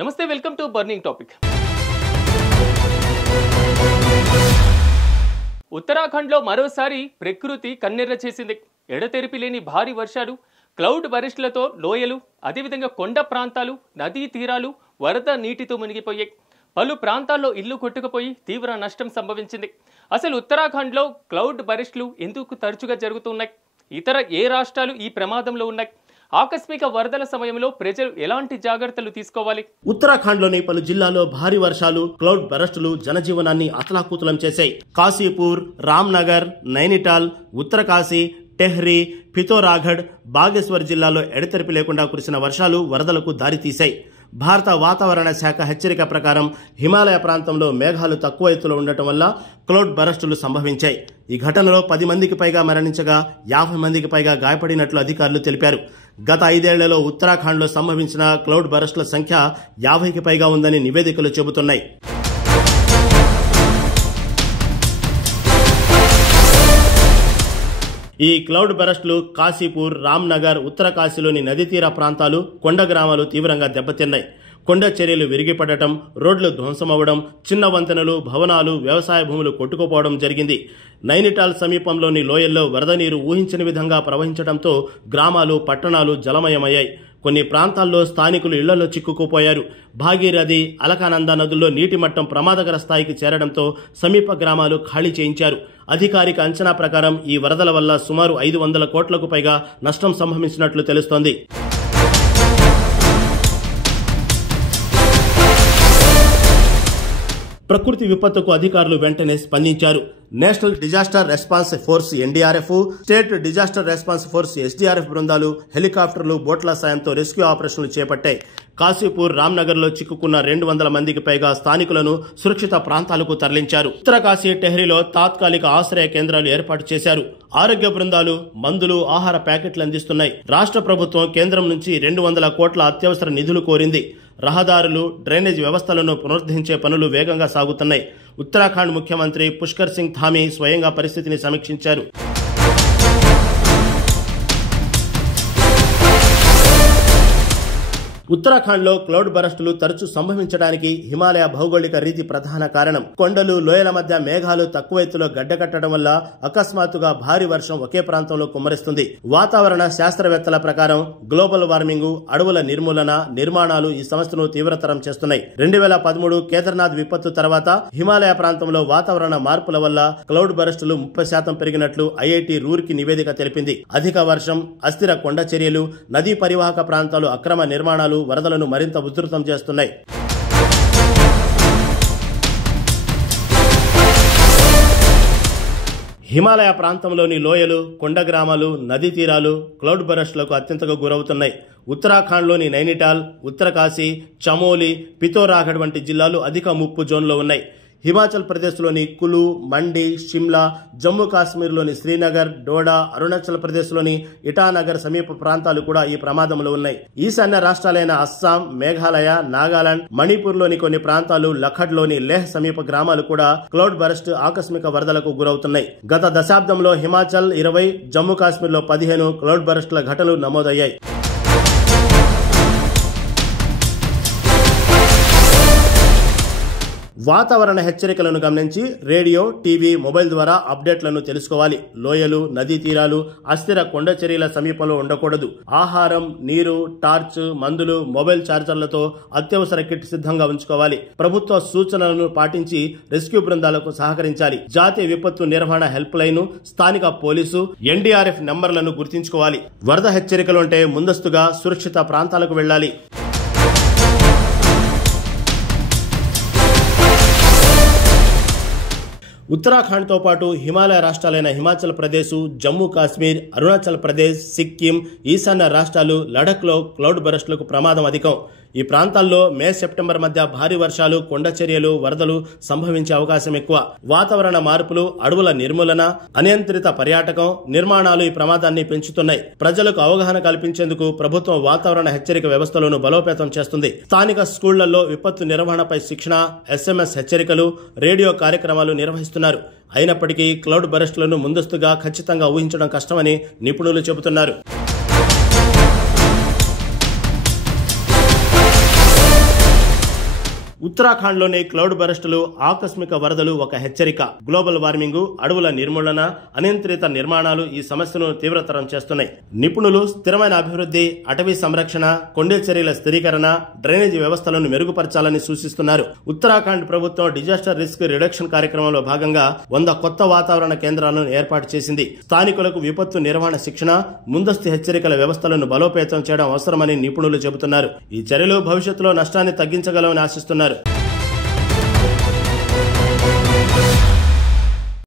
నమస్తే, welcome to burning topic. ఉత్తరాఖండ్లో మరోసారి ప్రకృతి కన్నెర్ర చేసింది. ఎడతెరిపి లేని భారీ వర్షాలు, క్లౌడ్ బరిస్టులతో లోయలు, అదేవిధంగా కొండ ప్రాంతాలు, నదీ తీరాలు వరద నీటితో మునిగిపోయాయి. పలు ప్రాంతాల్లో ఇల్లు కొట్టుకుపోయి తీవ్ర నష్టం సంభవించింది. అసలు ఉత్తరాఖండ్లో క్లౌడ్ బరిస్టులు ఎందుకు తరచుగా జరుగుతున్నాయి? ఇతర ఏ రాష్ట్రాలు ఈ ప్రమాదంలో ఉన్నాయి? ఆకస్మిక వరదల సమయంలో ప్రజలు ఎలాంటి జాగ్రత్తలు తీసుకోవాలి? ఉత్తరాఖండ్లోని పలు జిల్లాల్లో భారీ వర్షాలు, క్లౌడ్ బరస్టులు జనజీవనాన్ని అతలాకుతలం చేశాయి. కాశీపూర్, రామ్నగర్, నైనిటాల్, ఉత్తరకాశీ, టెహ్రీ, పితోరాఘడ్, బాగేశ్వర్ జిల్లాలో ఎడతెరిపి లేకుండా కురిసిన వర్షాలు వరదలకు దారితీశాయి. భారత వాతావరణ శాఖ హెచ్చరిక ప్రకారం హిమాలయ ప్రాంతంలో మేఘాలు తక్కువ ఎత్తులో ఉండటం వల్ల క్లౌడ్ బరస్టులు సంభవించాయి. ఈ ఘటనలో 10 మందికి పైగా మరణించగా 50 మందికి పైగా గాయపడినట్లు అధికారులు తెలిపారు. గత 5 ఏళ్లలో ఉత్తరాఖండ్లో సంభవించిన క్లౌడ్ బరస్టుల సంఖ్య 50కి పైగా ఉందని నివేదికలు చెబుతున్నాయి. ఈ క్లౌడ్ బరస్టులు కాశీపూర్, రామ్నగర్, ఉత్తరకాశీలోని నదీ తీర ప్రాంతాలు, కొండ గ్రామాలు తీవ్రంగా దెబ్బతిన్నాయి. కొండ చర్యలు విరిగిపడటం, రోడ్లు ధ్వంసమవడం, చిన్న వంతెనలు, భవనాలు, వ్యవసాయ భూములు కొట్టుకుపోవడం జరిగింది. నైనిటాల్ సమీపంలోని లోయల్లో వరద నీరు ఊహించని విధంగా ప్రవహించడంతో గ్రామాలు, పట్టణాలు జలమయమయ్యాయి. కొన్ని ప్రాంతాల్లో స్థానికులు ఇళ్లలో చిక్కుకుపోయారు. భాగీరథి, అలకానంద నదుల్లో నీటి మట్టం ప్రమాదకర స్థాయికి చేరడంతో సమీప గ్రామాలు ఖాళీ చేయించారు. అధికారిక అంచనా ప్రకారం ఈ వరదల వల్ల సుమారు 500 కోట్లకు పైగా నష్టం సంభవించినట్లు తెలుస్తోంది. ప్రకృతి విపత్తుకు అధికారులు వెంటనే స్పందించారు. National disaster response force NDRF, state disaster response force SDRF బృందాలు హెలికాప్టర్లు, బోట్ల సాయంతో రెస్క్యూ ఆపరేషన్లు చేపట్టాయి. కాశీపూర్, రామ్నగర్లో చిక్కుకున్న 200 మందికి పైగా స్థానికులను సురక్షిత ప్రాంతాలకు తరలించారు. ఉత్తరకాశీ, టెహ్రీలో తాత్కాలిక ఆశ్రయ కేంద్రాలు ఏర్పాటు చేశారు. ఆరోగ్య బృందాలు మందులు, ఆహార ప్యాకెట్లు అందిస్తున్నాయి. రాష్ట్ర ప్రభుత్వం కేంద్రం నుంచి 200 కోట్ల అత్యవసర నిధులు కోరింది. రహదారులు, డ్రైనేజ్ వ్యవస్థలను పునరుద్ధరించే పనులు వేగంగా సాగుతున్నాయి. ఉత్తరాఖండ్ ముఖ్యమంత్రి పుష్కర్ సింగ్ ధామీ స్వయంగా పరిస్థితిని సమీక్షించారు. ఉత్తరాఖండ్లో క్లౌడ్ బరస్టులు తరచూ సంభవించడానికి హిమాలయ భౌగోళిక రీతి ప్రధాన కారణం. కొండలు, లోయల మధ్య మేఘాలు తక్కువ ఎత్తులో గడ్డకట్టడం వల్ల అకస్మాత్తుగా భారీ వర్షం ఒకే ప్రాంతంలో కుమ్మరిస్తుంది. వాతావరణ శాస్త్రవేత్తల ప్రకారం గ్లోబల్ వార్మింగ్, అడవుల నిర్మూలన, నిర్మాణాలు ఈ సమస్యను తీవ్రతరం చేస్తున్నాయి. 2013 కేదార్నాథ్ విపత్తు తర్వాత హిమాలయ ప్రాంతంలో వాతావరణ మార్పుల వల్ల క్లౌడ్ బరస్టులు 30% పెరిగినట్లు ఐఐటి రూర్కి నివేదిక తెలిపింది. అధిక వర్షం, అస్థిర కొండ చర్యలు, నదీ పరివాహక ప్రాంతాలు అక్రమ నిర్మాణాలు వరదలను మరింత ఉధృతం చేస్తున్నాయి. హిమాలయ ప్రాంతంలోని లోయలు, కొండ గ్రామాలు, నదీ తీరాలు క్లౌడ్ బరస్టులకు అత్యంతగా గురవుతున్నాయి. ఉత్తరాఖండ్లోని నైనిటాల్, ఉత్తరకాశీ, చమోలి, పితోరాఘడ్ వంటి జిల్లాలు అధిక ముప్పు జోన్లో ఉన్నాయి. హిమాచల్ ప్రదేశ్లోని కులు, మండి, షిమ్లా, జమ్మూ కాశ్మీర్లోని శ్రీనగర్, డోడా, అరుణాచల్ ప్రదేశ్లోని ఇటానగర్ సమీప ప్రాంతాలు కూడా ఈ ప్రమాదంలో ఉన్నాయి. ఈశాన్య రాష్ట్రాలైన అస్సాం, మేఘాలయ, నాగాలాండ్, మణిపూర్లోని కొన్ని ప్రాంతాలు, లఖడ్లోని లేహ్ సమీప గ్రామాలు కూడా క్లౌడ్ బరస్ట్ ఆకస్మిక వరదలకు గురవుతున్నాయి. గత దశాబ్దంలో హిమాచల్ 20, జమ్మూ కాశ్మీర్లో 15 క్లౌడ్ బరస్టుల ఘటనలు నమోదయ్యాయి. వాతావరణ హెచ్చరికలను గమనించి రేడియో, టీవీ, మొబైల్ ద్వారా అప్డేట్లను తెలుసుకోవాలి. లోయలు, నదీ తీరాలు, అస్థిర కొండ చర్యల సమీపంలో ఉండకూడదు. ఆహారం, నీరు, టార్చ్, మందులు, మొబైల్ ఛార్జర్లతో అత్యవసర కిట్ సిద్ధంగా ఉంచుకోవాలి. ప్రభుత్వ సూచనలను పాటించి రెస్క్యూ బృందాలకు సహకరించాలి. జాతీయ విపత్తు నిర్వహణ హెల్ప్ లైన్, స్థానిక పోలీసు, ఎన్డీఆర్ఎఫ్ నంబర్లను గుర్తుంచుకోవాలి. వరద హెచ్చరికలుంటే ముందస్తుగా సురక్షిత ప్రాంతాలకు వెళ్లాలి. ఉత్తరాఖండ్తో పాటు హిమాలయ రాష్ట్రాలైన హిమాచల్ ప్రదేశ్, జమ్మూ కాశ్మీర్, అరుణాచల్ ప్రదేశ్, సిక్కిం, ఈశాన్య రాష్ట్రాలు, లడఖ్లో క్లౌడ్ బరస్టులకు ప్రమాదం అధికం. ఈ ప్రాంతాల్లో మే, సెప్టెంబర్ మధ్య భారీ వర్షాలు, కొండ చర్యలు, వరదలు సంభవించే అవకాశం ఎక్కువ. వాతావరణ మార్పులు, అడవుల నిర్మూలన, అనియంత్రిత పర్యాటకం, నిర్మాణాలు ఈ ప్రమాదాన్ని పెంచుతున్నాయి. ప్రజలకు అవగాహన కల్పించేందుకు ప్రభుత్వం వాతావరణ హెచ్చరిక వ్యవస్థలను బలోపేతం చేస్తుంది. స్థానిక స్కూళ్లలో విపత్తు నిర్వహణపై శిక్షణ, SMS హెచ్చరికలు, రేడియో కార్యక్రమాలు నిర్వహిస్తున్నారు. అయినప్పటికీ క్లౌడ్ బరస్టులను ముందస్తుగా ఖచ్చితంగా ఊహించడం కష్టమని నిపుణులు చెబుతున్నారు. ఉత్తరాఖండ్లోని క్లౌడ్ బరస్టులు, ఆకస్మిక వరదలు ఒక హెచ్చరిక. గ్లోబల్ వార్మింగ్, అడవుల నిర్మూలన, అనియంత్రిత నిర్మాణాలు ఈ సమస్యను తీవ్రతరం చేస్తున్నాయి. నిపుణులు స్థిరమైన అభివృద్ధి, అటవీ సంరక్షణ, కొండే చర్యల స్థిరీకరణ, డ్రైనేజీ వ్యవస్థలను మెరుగుపరచాలని సూచిస్తున్నారు. ఉత్తరాఖండ్ ప్రభుత్వం డిజాస్టర్ రిస్క్ రిడక్షన్ కార్యక్రమంలో భాగంగా 100 కొత్త వాతావరణ కేంద్రాలను ఏర్పాటు చేసింది. స్థానికులకు విపత్తు నిర్వహణ శిక్షణ, ముందస్తు హెచ్చరికల వ్యవస్థలను బలోపేతం చేయడం అవసరమని నిపుణులు చెబుతున్నారు. ఈ చర్యలు భవిష్యత్తులో నష్టాన్ని తగ్గించగలవని ఆశిస్తున్నారు.